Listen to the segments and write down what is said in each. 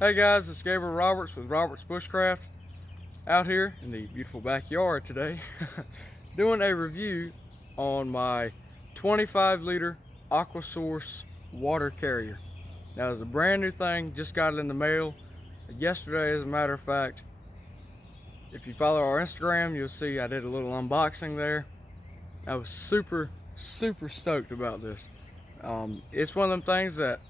Hey guys, it's Gabriel Roberts with Roberts Bushcraft out here in the beautiful backyard today doing a review on my 25-liter Aquasource water carrier. Now it's a brand new thing, just got it in the mail yesterday as a matter of fact. If you follow our Instagram, you'll see I did a little unboxing there. I was super stoked about this. It's one of them things that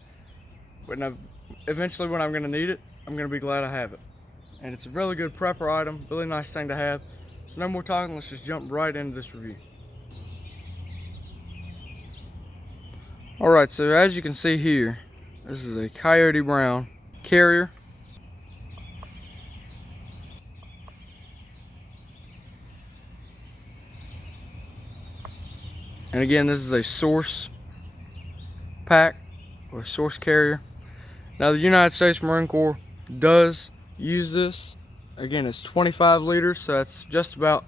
eventually when I'm going to need it, I'm going to be glad I have it. And it's a really good prepper item, really nice thing to have. So no more talking, let's just jump right into this review. Alright, so as you can see here, this is a Coyote Brown carrier. And again, this is a source pack or source carrier. Now the United States Marine Corps does use this. Again, it's 25 liters, so that's just over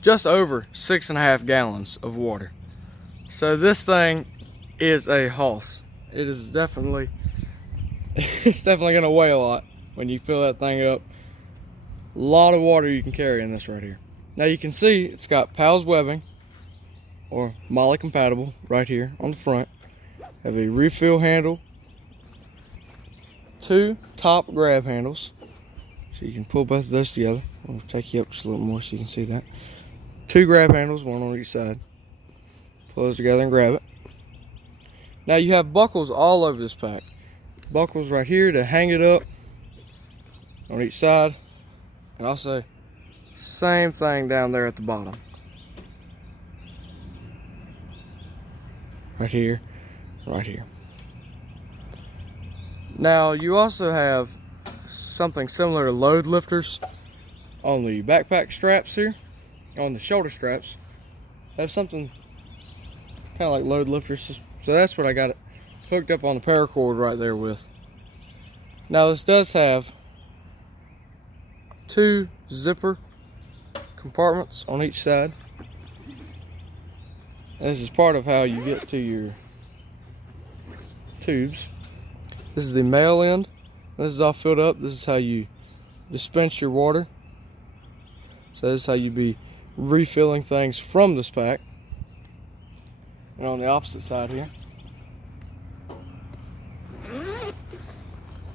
6.5 gallons of water. So this thing is a hoss. It's definitely gonna weigh a lot when you fill that thing up. A lot of water you can carry in this right here. Now you can see it's got PALS webbing or MOLLE compatible right here on the front. Have a refill handle, 2 top grab handles, so you can pull both of those together. I'll take you up just a little more so you can see that. 2 grab handles, one on each side. Pull those together and grab it. Now you have buckles all over this pack. Buckles right here to hang it up on each side, and also same thing down there at the bottom. Right here, right here. Now you also have something similar to load lifters on the backpack straps here, on the shoulder straps. Have something kind of like load lifters, so that's what I got it hooked up on the paracord right there with. Now this does have 2 zipper compartments on each side. This is part of how you get to your tubes. This is the male end. This is all filled up. This is how you dispense your water. So this is how you be refilling things from this pack. And on the opposite side here,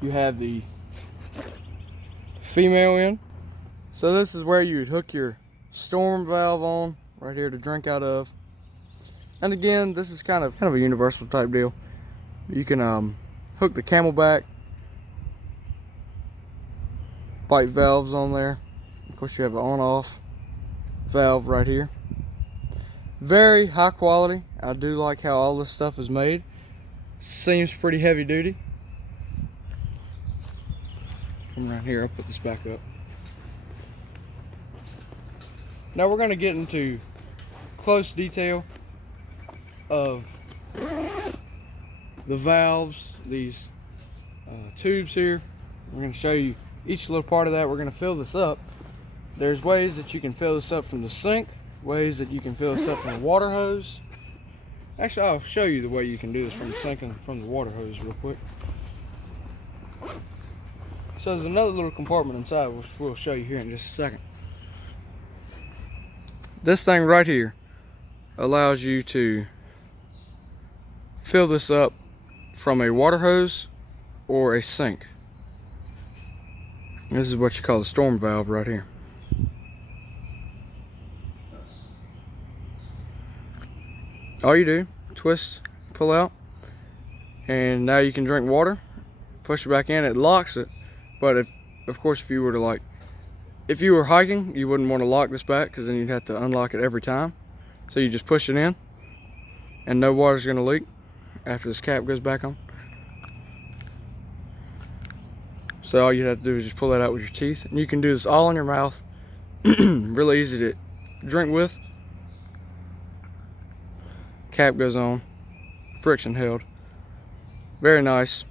you have the female end. So this is where you'd hook your storm valve on right here to drink out of. And again, this is kind of a universal type deal. You can hook the Camelback bite valves on there. Of course, you have an on-off valve right here. Very high quality. I do like how all this stuff is made. Seems pretty heavy duty. Come around here, I'll put this back up. Now we're going to get into close detail of the valves, these tubes here. We're going to show you each little part of that. We're going to fill this up. There's ways that you can fill this up from the sink, ways that you can fill this up from a water hose. Actually, I'll show you the way you can do this from the sink and from the water hose real quick. So there's another little compartment inside, which we'll show you here in just a second. This thing right here allows you to fill this up from a water hose or a sink. This is what you call the storm valve right here. All you do, twist, pull out, and now you can drink water. Push it back in, it locks it. But of course, if you were hiking, you wouldn't want to lock this back because then you'd have to unlock it every time. So you just push it in, and no water's going to leak after this cap goes back on. So all you have to do is just pull that out with your teeth, and you can do this all in your mouth. Really easy to drink with. Cap goes on, friction held, very nice.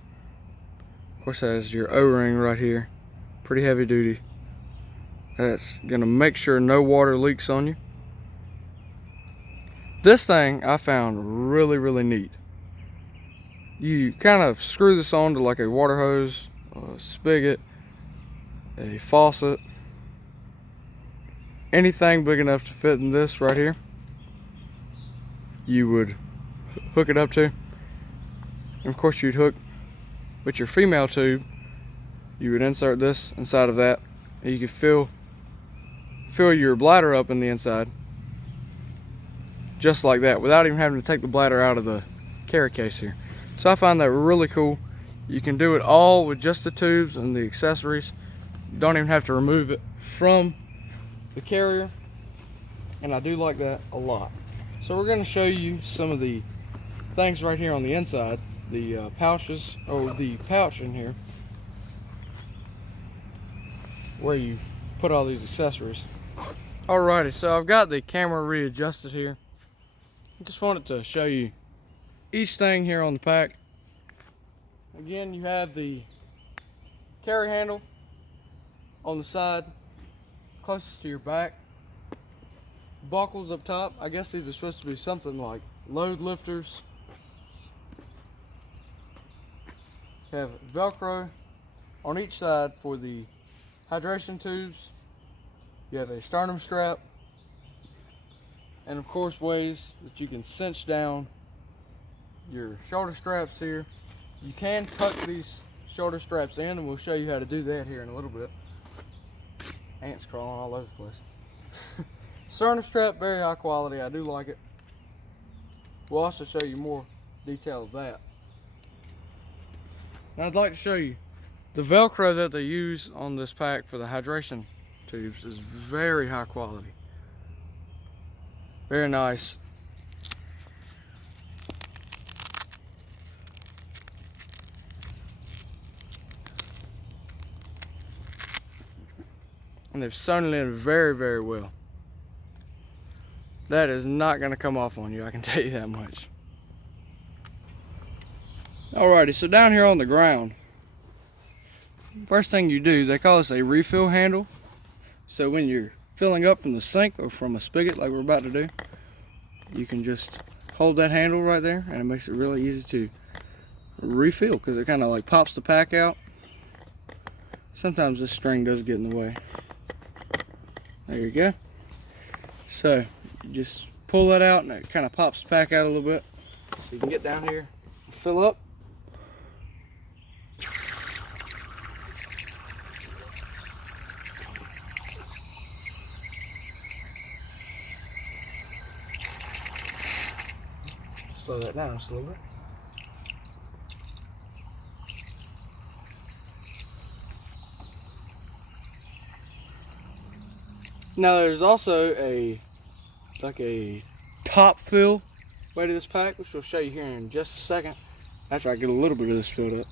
Of course, has your O-ring right here, pretty heavy duty. That's gonna make sure no water leaks on you. This thing I found really neat. You kind of screw this on to like a water hose a spigot, a faucet, anything big enough to fit in this right here, you would hook it up to. And of course you'd hook with your female tube, you would insert this inside of that, and you could fill your bladder up in the inside just like that without even having to take the bladder out of the carry case here. So I find that really cool. You can do it all with just the tubes and the accessories. You don't even have to remove it from the carrier, and I do like that a lot. So we're going to show you some of the things right here on the inside, the pouches, or the pouch in here where you put all these accessories. Alrighty, so I've got the camera readjusted here. I just wanted to show you each thing here on the pack. Again, you have the carry handle on the side closest to your back. Buckles up top. I guess these are supposed to be something like load lifters. You have Velcro on each side for the hydration tubes. You have a sternum strap, and of course ways that you can cinch down your shoulder straps here. You can tuck these shoulder straps in, and we'll show you how to do that here in a little bit. Ants crawling all over the place. Sternum strap, very high quality. I do like it. We'll also show you more detail of that. Now I'd like to show you the Velcro that they use on this pack for the hydration tubes is very high quality. Very nice. And they've sewn it in very, very well. That is not going to come off on you, I can tell you that much. Alrighty, so down here on the ground, first thing you do, they call this a refill handle. So when you're filling up from the sink or from a spigot like we're about to do, you can just hold that handle right there, and it makes it really easy to refill because it kind of like pops the pack out. Sometimes this string does get in the way. There you go. So you just pull that out and it kind of pops the pack out a little bit. So you can get down here and fill up. Slow that down just a little bit. Now there's also a top fill way to this pack, which we'll show you here in just a second after I get a little bit of this filled up.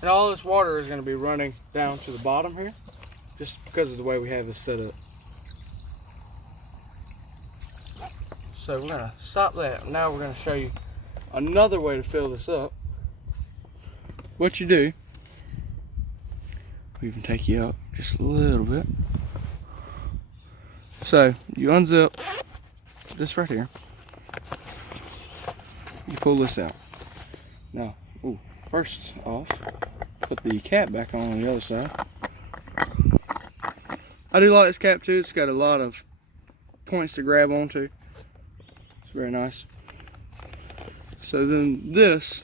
And all this water is going to be running down to the bottom here just because of the way we have this set up. So we're going to stop that. Now we're going to show you another way to fill this up. What you do, we even take you out just a little bit. So you unzip this right here. You pull this out. Now, first off, put the cap back on the other side. I do like this cap too. It's got a lot of points to grab onto. It's very nice. So then this,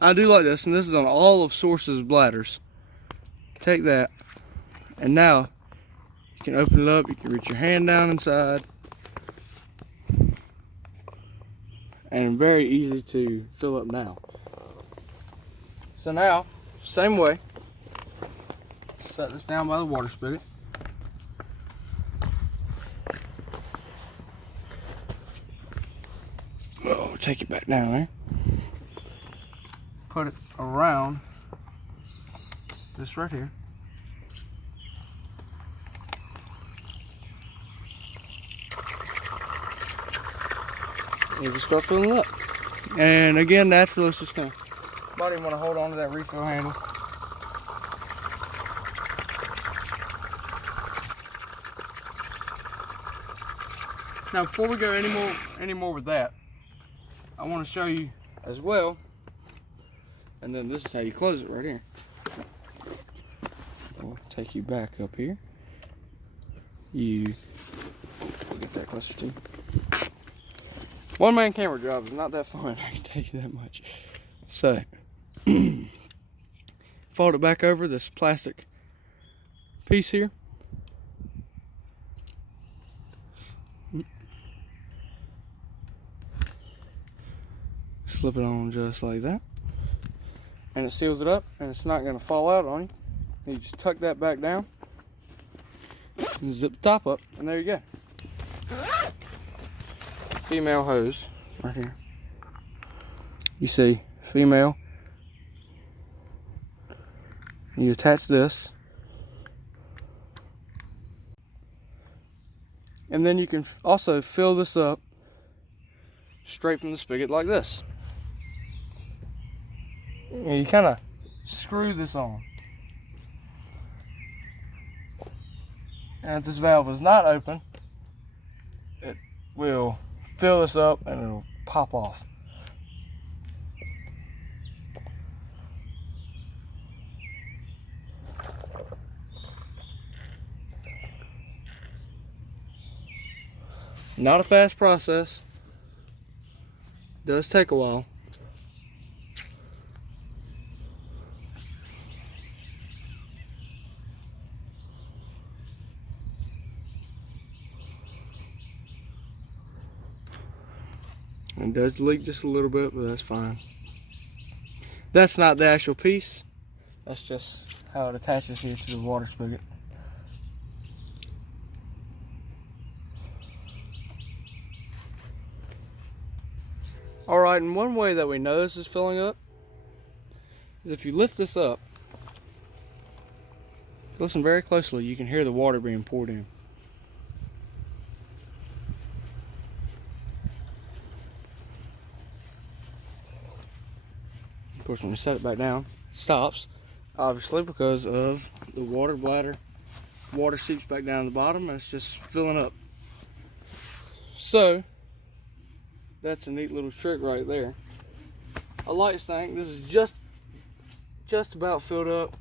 I do like this, and this is on all of Source's bladders. Take that, and now you can open it up. You can reach your hand down inside, and very easy to fill up now. So now, same way, set this down by the water spigot. Oh, take it back down there. Put it around this right here. And just start filling it up. And again, naturally, it's just gonna, might even want to hold on to that refill handle. Now, before we go any more with that, I want to show you as well And then this is how you close it right here. We'll take you back up here. We'll get that closer too. One-man camera job is not that fun, I can tell you that much. So, fold it back over this plastic piece here. Slip it on just like that. And it seals it up, and it's not going to fall out on you. You just tuck that back down and zip the top up, and there you go. Female hose right here. You see female. You attach this, and then you can also fill this up straight from the spigot like this. And you kind of screw this on. And if this valve is not open, it will fill this up and it'll pop off. Not a fast process. Does take a while. It does leak just a little bit, but that's fine. That's not the actual piece. That's just how it attaches here to the water spigot. Alright, and one way that we know this is filling up is if you lift this up, listen very closely, you can hear the water being poured in. Of course, when we set it back down, it stops, obviously because of the water bladder. Water seeps back down to the bottom and it's just filling up. So, that's a neat little trick right there. I like this thing. This is just about filled up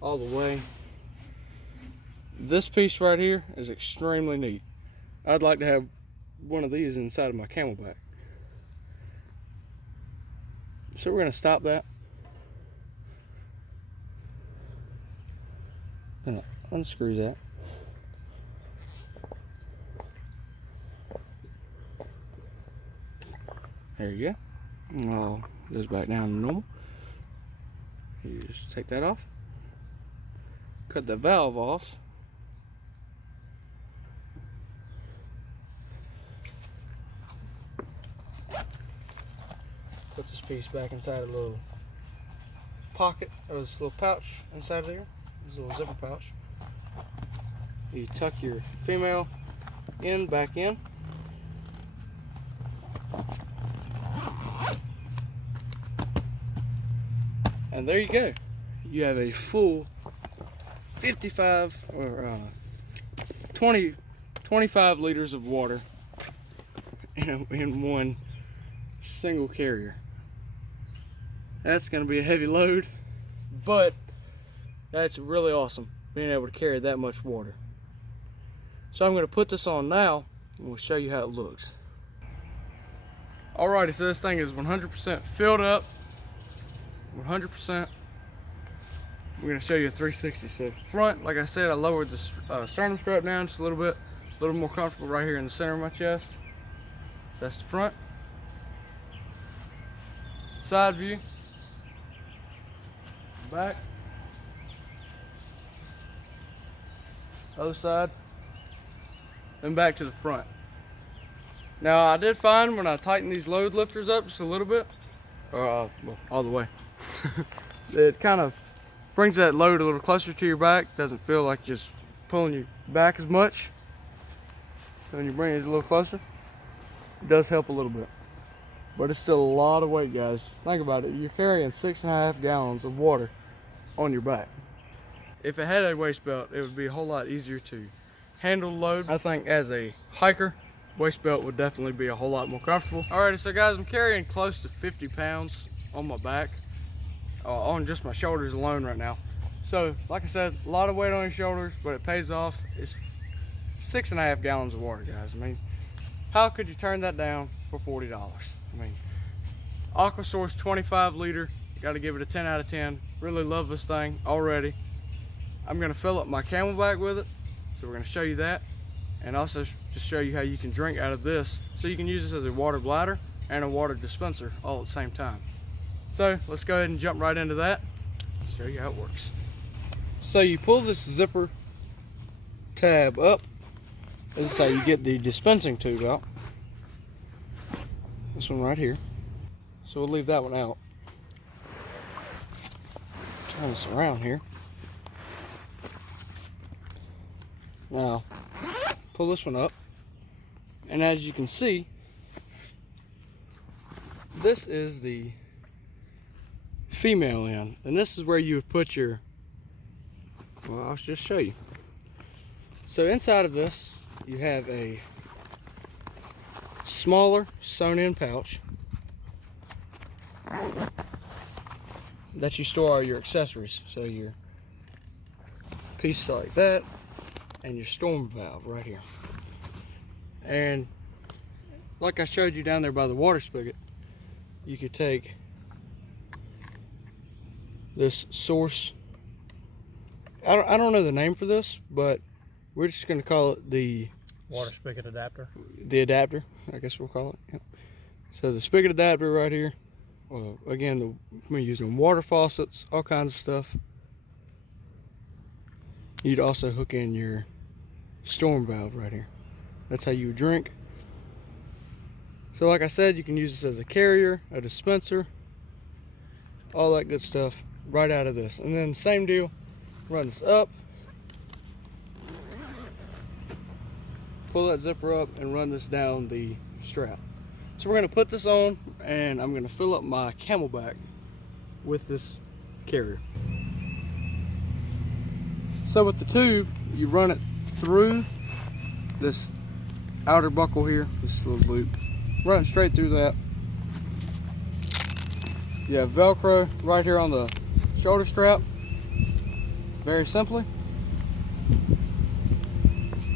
all the way. This piece right here is extremely neat. I'd like to have one of these inside of my Camelback. So we're going to stop that. Gonna unscrew that. There you go. And all goes back down to normal. You just take that off. Cut the valve off. Put this piece back inside a little pocket, or this little pouch inside there. This little zipper pouch. You tuck your female end back in. And there you go. You have a full 55 or 25 liters of water in one single carrier. That's going to be a heavy load, but that's really awesome being able to carry that much water. So I'm going to put this on now and we'll show you how it looks. Alrighty, so this thing is 100% filled up. 100%. We're going to show you a 360. So front, like I said, I lowered the sternum strap down just a little bit, a little more comfortable right here in the center of my chest. So that's the front. Side view. Back. Other side. Then back to the front. Now I did find when I tightened these load lifters up just a little bit, well, all the way, it kind of brings that load a little closer to your back. Doesn't feel like just pulling you back as much. When you bring it a little closer, it does help a little bit. But it's still a lot of weight, guys. Think about it. You're carrying 6.5 gallons of water on your back. If it had a waist belt, it would be a whole lot easier to handle the load. I think as a hiker, waist belt would definitely be a whole lot more comfortable. Alrighty, so guys, I'm carrying close to 50 pounds on my back, on just my shoulders alone right now. So like I said, a lot of weight on your shoulders, but it pays off. It's 6.5 gallons of water, guys. I mean, how could you turn that down for $40? I mean, Aquasource 25 liter, got to give it a 10 out of 10. Really love this thing already. I'm gonna fill up my Camelback with it, so we're gonna show you that, and also just show you how you can drink out of this, so you can use this as a water bladder and a water dispenser all at the same time. So let's go ahead and jump right into that, show you how it works. So you pull this zipper tab up. This is how you get the dispensing tube out. This one right here. So we'll leave that one out. Turn this around here. Now, pull this one up. And as you can see, this is the female end. And this is where you would put your, well, I'll just show you. So inside of this, you have a smaller sewn-in pouch that you store all your accessories. So your piece like that, and your storm valve right here. And like I showed you down there by the water spigot, you could take this source. I don't know the name for this, but we're just going to call it the water spigot adapter. The adapter, I guess we'll call it. Yep. So the spigot adapter right here. Again, we're using water faucets, all kinds of stuff. You'd also hook in your storm valve right here. That's how you would drink. So like I said, you can use this as a carrier, a dispenser, all that good stuff right out of this. And then same deal, run this up, pull that zipper up, and run this down the strap. So we're gonna put this on, and I'm gonna fill up my Camelback with this carrier. So with the tube, you run it through this outer buckle here, this little loop. Run it straight through that. You have Velcro right here on the shoulder strap. Very simply,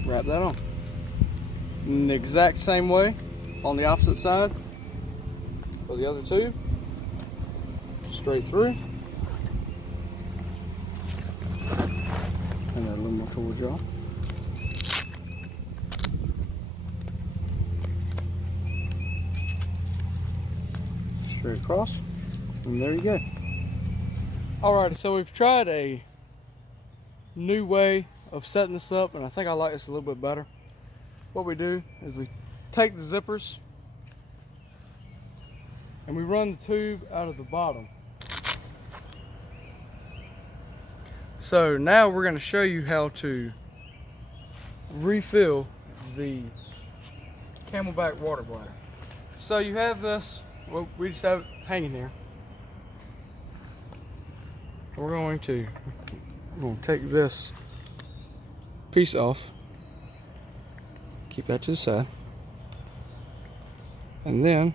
wrap that on. In the exact same way on the opposite side for the other tube. Straight through. And a little more tool jaw. Straight across, and there you go. Alrighty, so we've tried a new way of setting this up, and I think I like this a little bit better. What we do is we take the zippers and we run the tube out of the bottom. So now we're going to show you how to refill the Camelback water bladder. So you have this, well, we just have it hanging there. We're going to take this piece off, keep that to the side, and then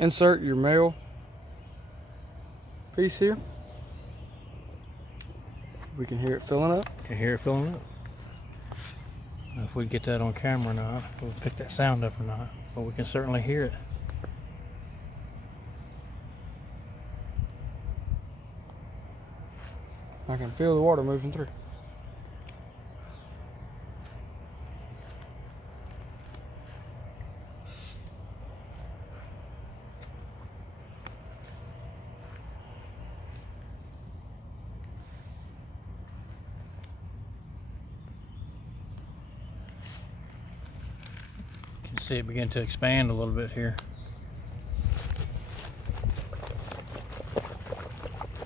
insert your male piece here. We can hear it filling up. Can hear it filling up. I don't know if we get that on camera or not, if we'll pick that sound up or not, but we can certainly hear it. I can feel the water moving through. You can see it begin to expand a little bit here.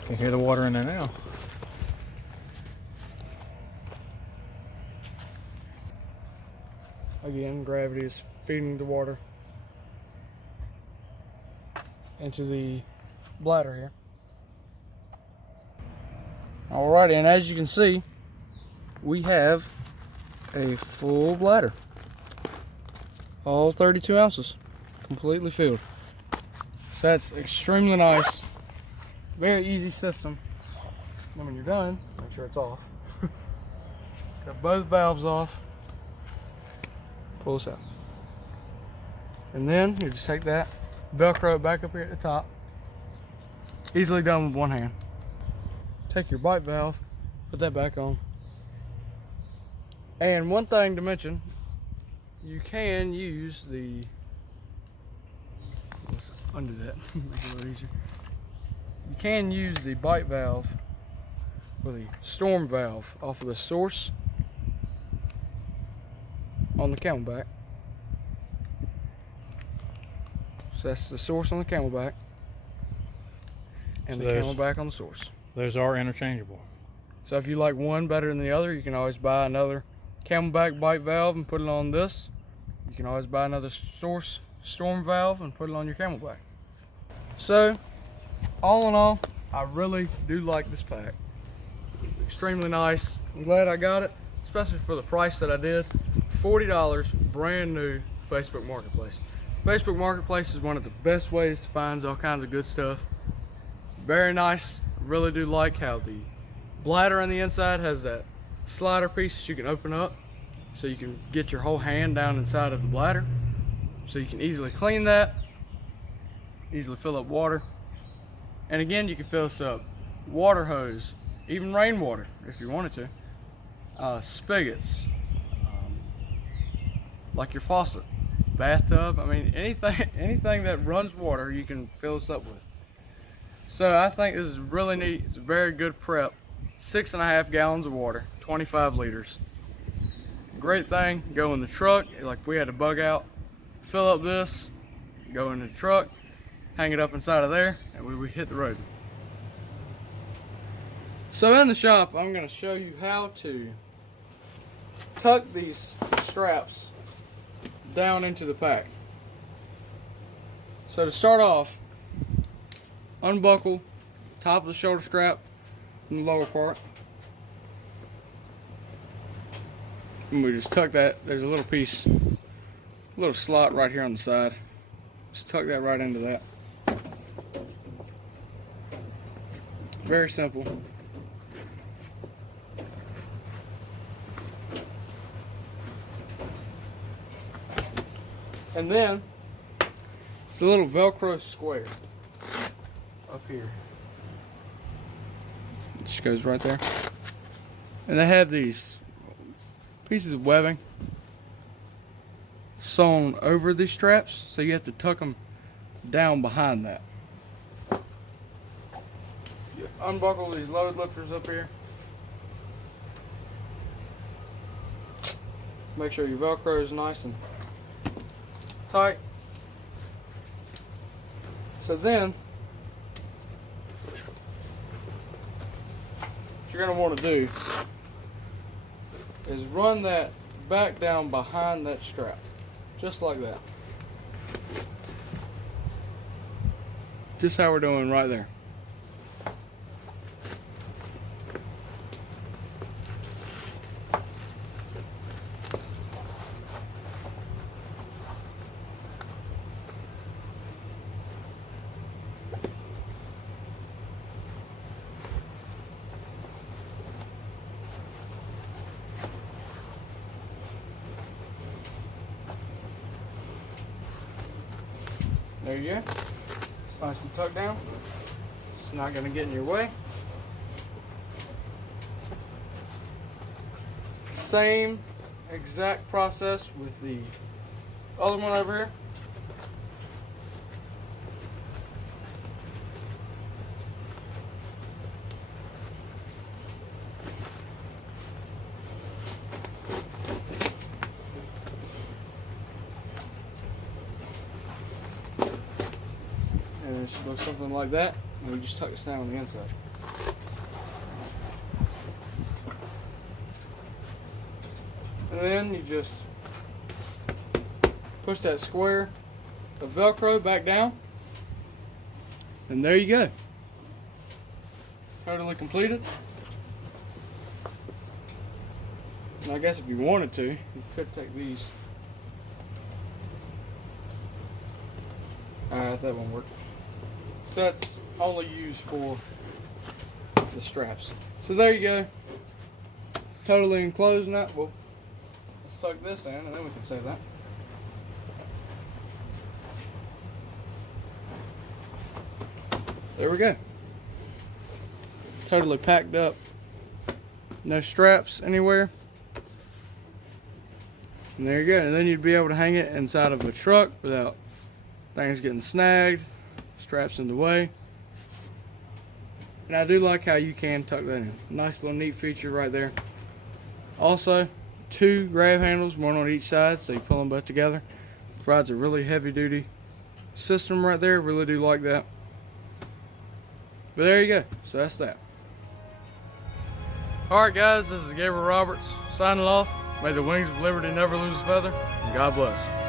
You can hear the water in there now. Again, gravity is feeding the water into the bladder here. Alrighty, and as you can see, we have a full bladder. All 32 ounces, completely filled. So that's extremely nice. Very easy system. And when you're done, make sure it's off. Got both valves off. Pull this out. And then you just take that, Velcro it back up here at the top. Easily done with one hand. Take your bite valve, put that back on. And one thing to mention, you can use the, let's undo that, make it a little easier. You can use the bite valve or the storm valve off of the source on the Camelback. So that's the source on the Camelback and So the Camelback on the source. Those are interchangeable. So if you like one better than the other, you can always buy another Camelback bite valve and put it on this. You can always buy another source storm valve and put it on your Camelback. So all in all, I really do like this pack. It's extremely nice. I'm glad I got it, especially for the price that I did. $40, brand new Facebook Marketplace. Facebook Marketplace is one of the best ways to find all kinds of good stuff. Very nice. I really do like how the bladder on the inside has that slider piece you can open up so you can get your whole hand down inside of the bladder. So you can easily clean that, easily fill up water. And again, you can fill this up water hose, even rainwater if you wanted to. Spigots, like your faucet, bathtub. I mean, anything that runs water, you can fill this up with. So I think this is really neat. It's a very good prep. 6.5 gallons of water, 25 liters. Great thing, go in the truck. Like if we had to bug out, fill up this, go in the truck, hang it up inside of there, and we hit the road. So in the shop, I'm going to show you how to tuck these straps down into the pack. So to start off, unbuckle top of the shoulder strap from the lower part. And we just tuck that. There's a little piece, a little slot right here on the side. Just tuck that right into that. Very simple. And then it's a little Velcro square up here. It just goes right there. And they have these pieces of webbing sewn over these straps, so you have to tuck them down behind that. You unbuckle these load lifters up here. Make sure your Velcro is nice and tight. So then, what you're going to want to do is run that back down behind that strap, just like that. Just how we're doing right there. There you go. It's nice and tucked down. It's not going to get in your way. Same exact process with the other one over here. And it should look something like that. And we just tuck this down on the inside. And then you just push that square of Velcro back down. And there you go. Totally completed. And I guess if you wanted to, you could take these. Alright, that won't work. So that's only used for the straps. So there you go. Totally enclosed now. Well, let's tuck this in and then we can save that. There we go. Totally packed up. No straps anywhere. And there you go. And then you'd be able to hang it inside of a truck without things getting snagged, straps in the way. And I do like how you can tuck that in. Nice little neat feature right there. Also, 2 grab handles, one on each side, so you pull them both together. Provides a really heavy duty system right there. Really do like that. But there you go. So that's that. Alright guys, this is Gabriel Roberts signing off. May the wings of liberty never lose a feather, and God bless.